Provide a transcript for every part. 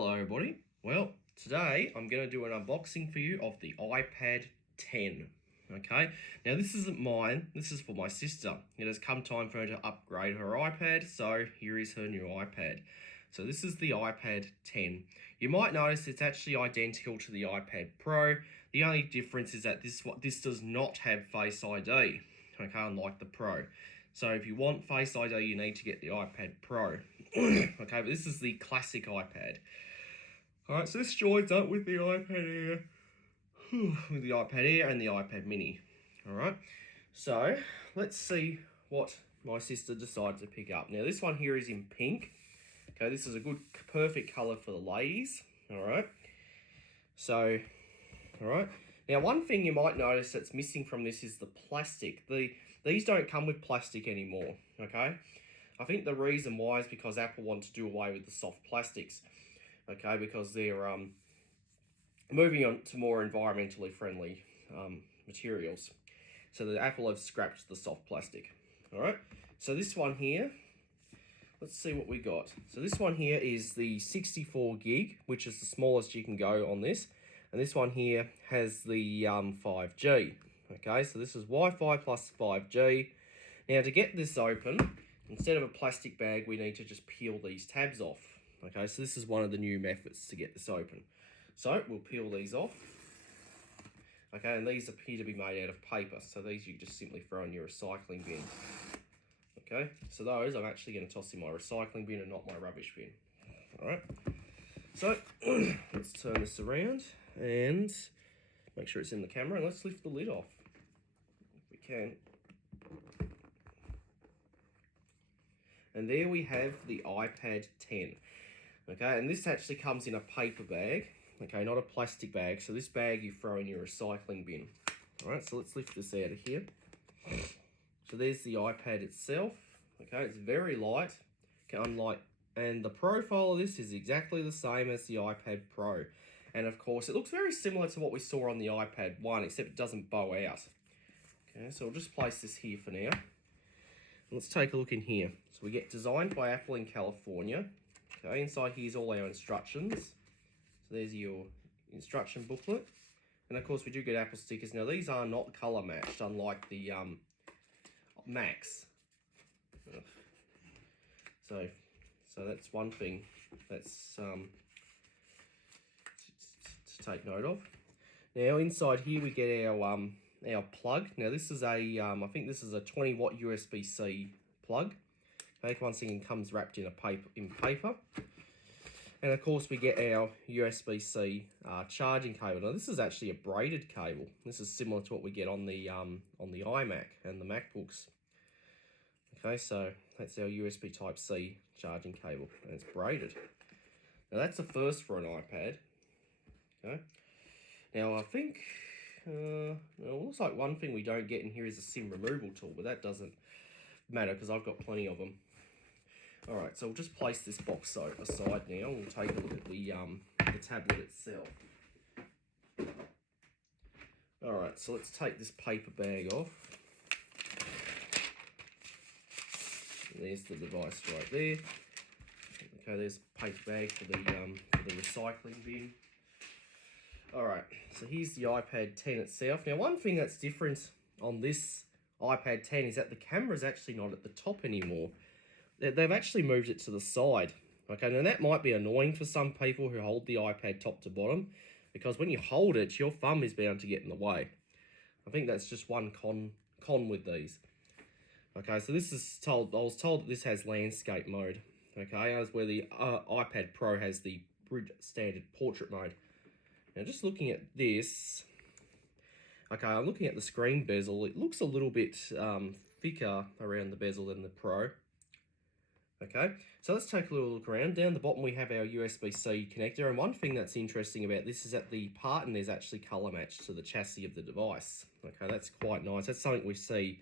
Hello everybody. Well, today I'm going to do an unboxing for you of the iPad 10. Okay, now this isn't mine, this is for my sister. It has come time for her to upgrade her iPad, so here is her new iPad. So this is the iPad 10. You might notice it's actually identical to the iPad Pro. The only difference is that this does not have Face ID, okay, unlike the Pro. So if you want Face ID, you need to get the iPad Pro. Okay, but this is the classic iPad. Alright, so this joins up with the iPad Air. With the iPad Air and the iPad Mini. Alright, so let's see what my sister decided to pick up. Now this one here is in pink. Okay, this is a good, perfect colour for the ladies. Alright, so, alright. Now one thing you might notice that's missing from this is the plastic. These don't come with plastic anymore, okay? I think the reason why is because Apple wants to do away with the soft plastics, okay? Because they're moving on to more environmentally friendly materials. So the Apple have scrapped the soft plastic, all right? So this one here, let's see what we got. So this one here is the 64 gig, which is the smallest you can go on this. And this one here has the 5G, okay? So this is Wi-Fi plus 5G. Now to get this open, instead of a plastic bag, we need to just peel these tabs off. Okay, so this is one of the new methods to get this open. So we'll peel these off. Okay, and these appear to be made out of paper. So these you just simply throw in your recycling bin. Okay, so those I'm actually going to toss in my recycling bin and not my rubbish bin. All right, so let's turn this around and make sure it's in the camera, and let's lift the lid off if we can. And there we have the iPad 10. Okay, and this actually comes in a paper bag, okay, not a plastic bag. So this bag you throw in your recycling bin. All right, so let's lift this out of here. So there's the iPad itself. Okay, it's very light, and the profile of this is exactly the same as the iPad Pro. And of course, it looks very similar to what we saw on the iPad 1, except it doesn't bow out. Okay, so we'll just place this here for now. Let's take a look in here. So we get designed by Apple in California. Okay, inside here's all our instructions. So there's your instruction booklet. And of course we do get Apple stickers. Now these are not color matched, unlike the Macs. So that's one thing that's to take note of. Now inside here we get our plug. Now this is a I think this is a 20 watt USB-C plug. Okay, once again comes wrapped in paper. And of course we get our USB-C charging cable. Now this is actually a braided cable. This is similar to what we get on the iMac and the MacBooks. Okay, so that's our USB Type-C charging cable, and it's braided. Now that's the first for an iPad. Okay. Now I think it looks like one thing we don't get in here is a SIM removal tool, but that doesn't matter because I've got plenty of them. All right, so we'll just place this box aside now. We'll take a look at the tablet itself. All right, so let's take this paper bag off. And there's the device right there. Okay, there's a paper bag for the recycling bin. Alright, so here's the iPad 10 itself. Now one thing that's different on this iPad 10 is that the camera is actually not at the top anymore. They've actually moved it to the side. Okay, now that might be annoying for some people who hold the iPad top to bottom, because when you hold it, your thumb is bound to get in the way. I think that's just one con with these. Okay, so this is I was told that this has landscape mode. Okay, as where the iPad Pro has the standard portrait mode. Now just looking at this, okay, I'm looking at the screen bezel. It looks a little bit thicker around the bezel than the Pro. Okay, so let's take a little look around. Down the bottom we have our USB-C connector, and one thing that's interesting about this is that the part in there is actually color matched to the chassis of the device. Okay, that's quite nice. That's something we see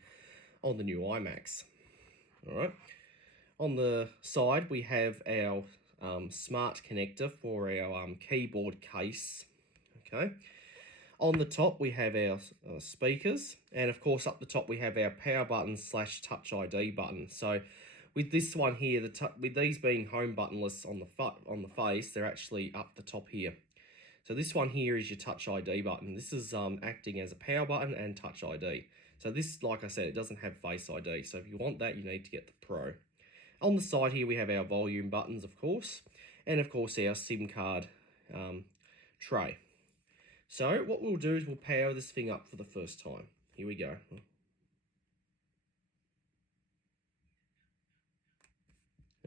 on the new iMacs. All right, on the side we have our smart connector for our keyboard case. Okay, on the top we have our speakers, and of course up the top we have our power button / touch ID button. So with this one here, with these being home buttonless on the face, they're actually up the top here. So this one here is your Touch ID button. This is acting as a power button and Touch ID. So this, like I said, it doesn't have Face ID. So if you want that, you need to get the Pro. On the side here, we have our volume buttons, of course, and of course our SIM card tray. So what we'll do is we'll power this thing up for the first time. Here we go.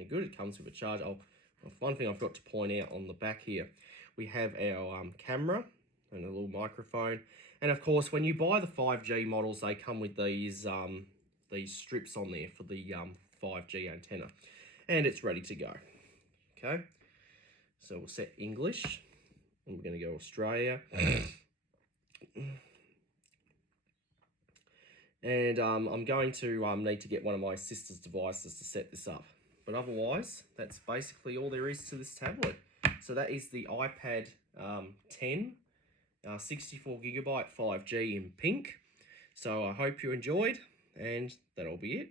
Good, it comes with a charge. One thing I forgot to point out on the back here, we have our camera and a little microphone. And of course, when you buy the 5G models, they come with these strips on there for the 5G antenna. And it's ready to go. Okay, so we'll set English. And we're going to go Australia. And I'm going to need to get one of my sister's devices to set this up. But otherwise, that's basically all there is to this tablet. So that is the iPad 10, 64GB 5G in pink. So I hope you enjoyed, and that'll be it.